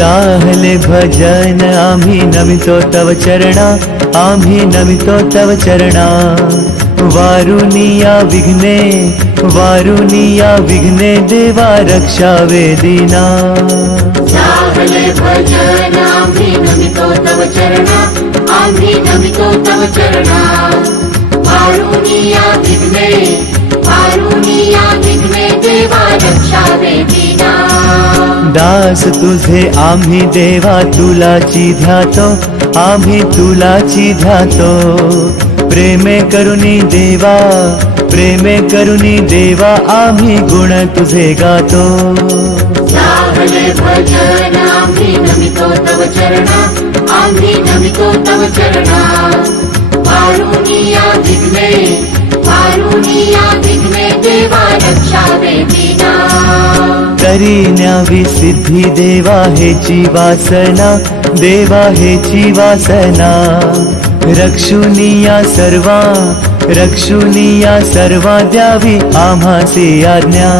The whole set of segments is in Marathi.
जाहले भजन आम्ही नमितो तव चरणा आम्ही नमितो तव चरणा। वारुनिया विघ्ने वारुनिया विघ्ने देवा रक्षा वेदिना। जाहले भजन आम्ही नमितो तव चरणा आम्ही नमितो तव चरणा। वारुनिया विघ्ने पारुनिया विघ्ने देवा रक्षा वेदिना। दास तुझे आम्ही देवा तुलाची ध्यातो आम्ही तुलाची ध्यातो। प्रेमे करुणी देवा प्रेमे करुणी देवा आम्ही गुण तुझे गातो। चाहले भजन आम्ही नमितो तव चरणा आम्ही नमितो तव चरणा। पारुनिया विघ्ने विघ्ने देवा रक्षा वेदिना तरी न्यावी सिद्धी देवा हेची वासना देवा हेची वासना रक्षुनिया सर्वा रक्षुनिया सर्वा द्यावी आम्हासी आज्ञा.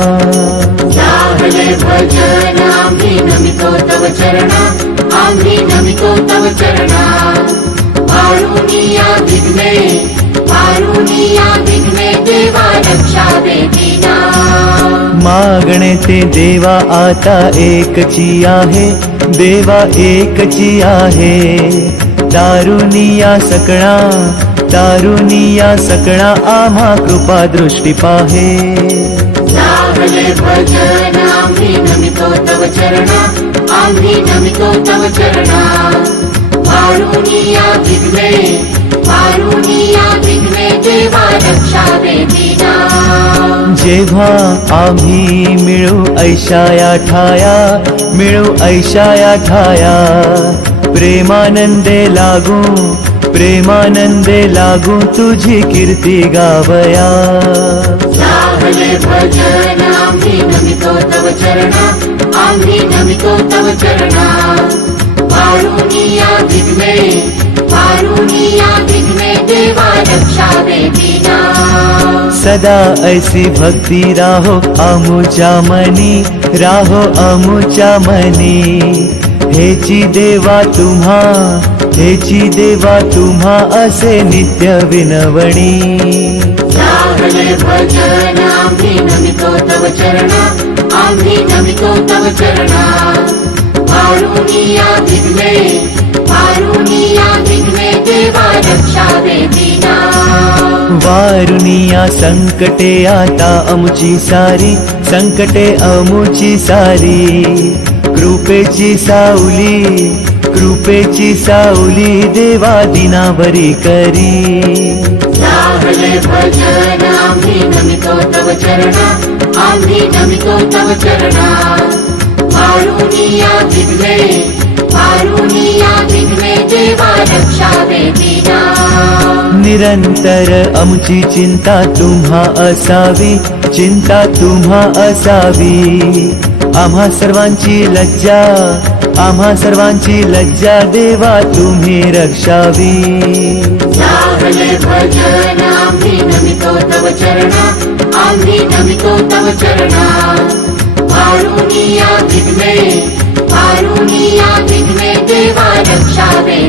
आम्ही नमितो तव चरणा आम्ही नमितो तव चरणा. पारुनिया विघ्ने विघ्ने देवा रक्षा वेदिना मागणे ते देवा आता एकची आहे. देवा एकची आहे. दारुनिया सकळा दारुनिया सकळा आम्हा कृपा दृष्टी पाहे. चाहले भजन आम्ही नमितो तव चरणा आम्ही नमितो तव चरणा. पारुनिया विघ्ने पारुनिया रक्षा वेदिना जेव्हा आम्ही मिळू ऐशाया ठाया मिळू ऐशाया ठाया प्रेमानंदे लागू प्रेमानंदे लागू तुझी कीर्ती गावया. भजन आम्ही नमितो तव चरणा आम्ही नमितो तव चरणा. सदा ऐसी भक्ति राहो अमुच्या मनी राहो अमुच्या मनी हेची देवा तुम्हा हेची देवा तुम्हा असे नित्य विनवणी। भजन आम्ही नमितो तव चरणा या संकटे आता अमुची सारी संकटे अमुची सारी. कृपेची सावली कृपेची सावली देवा दिनावरी करी. भजन आम्ही नमितो तव चरणा आम्ही नमितो तव चरणा. पारुनिया देवा रक्षा निरंतर आमची चिंता तुम्हा असावी चिंता तुम्हा असावी. आम्हा सर्वांची लज्जा आम्हा सर्वांची लज्जा देवा तुम्ही रक्षावी. देवा रक्षावे